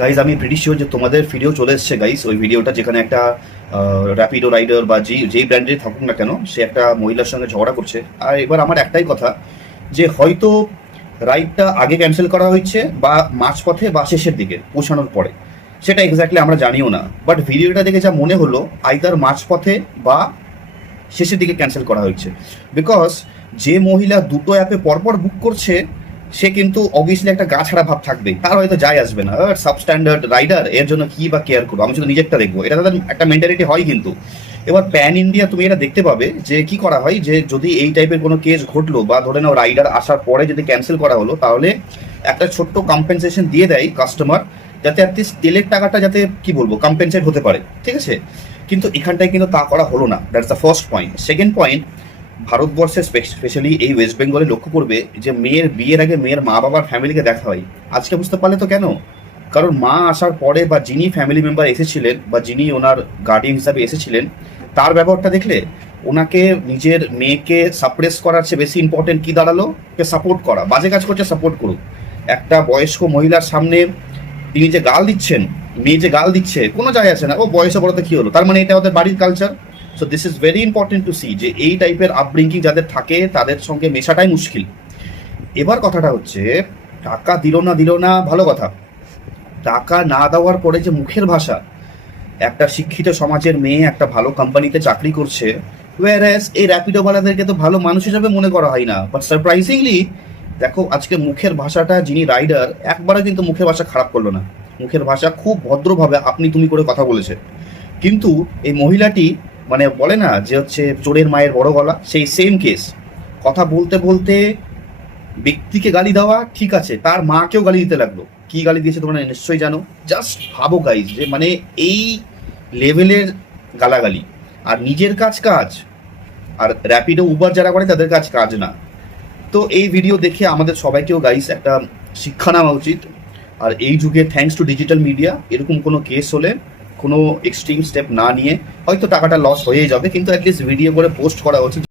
Guys আমি pretty sure যে তোমাদের ভিডিও চলে এসছে গাইজ, ওই ভিডিওটা যেখানে একটা র্যাপিডো রাইডার বা যেই ব্র্যান্ডে থাকুক না কেন সে একটা মহিলার সঙ্গে ঝগড়া করছে। আর এবার আমার একটাই কথা যে হয়তো রাইডটা আগে ক্যান্সেল করা হয়েছে বা মাঝপথে বা শেষের দিকে পৌঁছানোর পরে, সেটা এক্স্যাক্টলি আমরা জানিও না। বাট ভিডিওটা দেখে যা মনে হলো আইদার মাঝপথে বা শেষের দিকে ক্যান্সেল করা হয়েছে। বিকজ যে মহিলা দুটো অ্যাপে পরপর বুক করছে সে কিন্তু অবভিয়াসলি একটা গা ছাড়া ভাব থাকবে, তার হয়তো যায় আসবে না। সাবস্ট্যান্ডার্ড রাইডার এর জন্য কি বা কেয়ার করবো, আমি শুধু নিজেরটা দেখবো, এটা তাদের একটা মেন্টালিটি হয়। কিন্তু এবার প্যান ইন্ডিয়া তুমি এটা দেখতে পাবে যে কি করা হয়, যে যদি এই টাইপের কোনো কেস ঘটলো বা ধরে নাও রাইডার আসার পরে যদি ক্যান্সেল করা হলো, তাহলে একটা ছোট্ট কম্পেনসেশন দিয়ে দেয় কাস্টমার, যাতে অ্যাটলিস্ট তেলের টাকাটা যাতে কি বলবো কম্পেনসেট হতে পারে, ঠিক আছে। কিন্তু এখানটায় কিন্তু তা করা হলো না, that's the first point. Second point, ভারতবর্ষে স্পেশালি এই ওয়েস্ট বেঙ্গলে লক্ষ্য করবে যে মেয়ের বিয়ের আগে মেয়ের মা বাবার ফ্যামিলিকে দেখা হয়। আজকে বুঝতে পারলে তো কেন, কারণ মা আসার পরে বা যিনি ফ্যামিলি মেম্বার এসেছিলেন বা যিনি ওনার গার্ডিয়ান হিসাবে এসেছিলেন তার ব্যবহারটা দেখলে ওনাকে নিজের মেয়েকে সাপ্রেস করার চেয়ে বেশি ইম্পর্টেন্ট কি দাঁড়ালো, কে সাপোর্ট করা। বাজে কাজ করছে সাপোর্ট করুক। একটা বয়স্ক মহিলার সামনে তিনি যে গাল দিচ্ছেন, মেয়ে যে গাল দিচ্ছে, কোনো যায় আসে না, ও বয়সে বড়তে কি হলো, তার মানে এটা ওদের বাড়ির culture. So this is very important to see যে এই টাইপের আপব্রিঙ্কিং যাদের থাকে তাদের সঙ্গে মেশাটাই মুশকিল। এবার কথাটা হচ্ছে টাকা দিল না ভালো কথা, টাকা না দেওয়ার পরে যে মুখের ভাষা, একটা শিক্ষিত সমাজের মেয়ে একটা ভালো কোম্পানিতে চাকরি করছে, ওয়ারএস এই র্যাপিডোওয়ালাদেরকে তো ভালো মানুষ হিসাবে মনে করা হয় না। বাট সারপ্রাইজিংলি দেখো আজকে মুখের ভাষাটা, যিনি রাইডার একবারও কিন্তু মুখের ভাষা খারাপ করলো না, মুখের ভাষা খুব ভদ্রভাবে আপনি তুমি করে কথা বলেছে। কিন্তু এই মহিলাটি মানে বলে না যে হচ্ছে চোরের মায়ের বড় গলা, সেই সেম কেস। কথা বলতে বলতে ব্যক্তিকে গালি দেওয়া ঠিক আছে, তার মাকেও গালি দিতে লাগলো। কি গালি দিয়েছে তোমরা নিশ্চয়ই জানো। জাস্ট ভাবো গাইজ যে মানে এই লেভেলের গালাগালি। আর নিজের কাজ, আর র্যাপিডো উবার যারা করে তাদের কাজ না। তো এই ভিডিও দেখে আমাদের সবাইকেও গাইজ একটা শিক্ষা নেওয়া উচিত। আর এই যুগে থ্যাঙ্কস টু ডিজিটাল মিডিয়া এরকম কোনো কেস হলে কোনো এক্সট্রিম স্টেপ না নিয়ে, হয়তো টাকাটা লস হয়ে যাবে কিন্তু অ্যাটলিস্ট ভিডিও করে পোস্ট করা উচিত।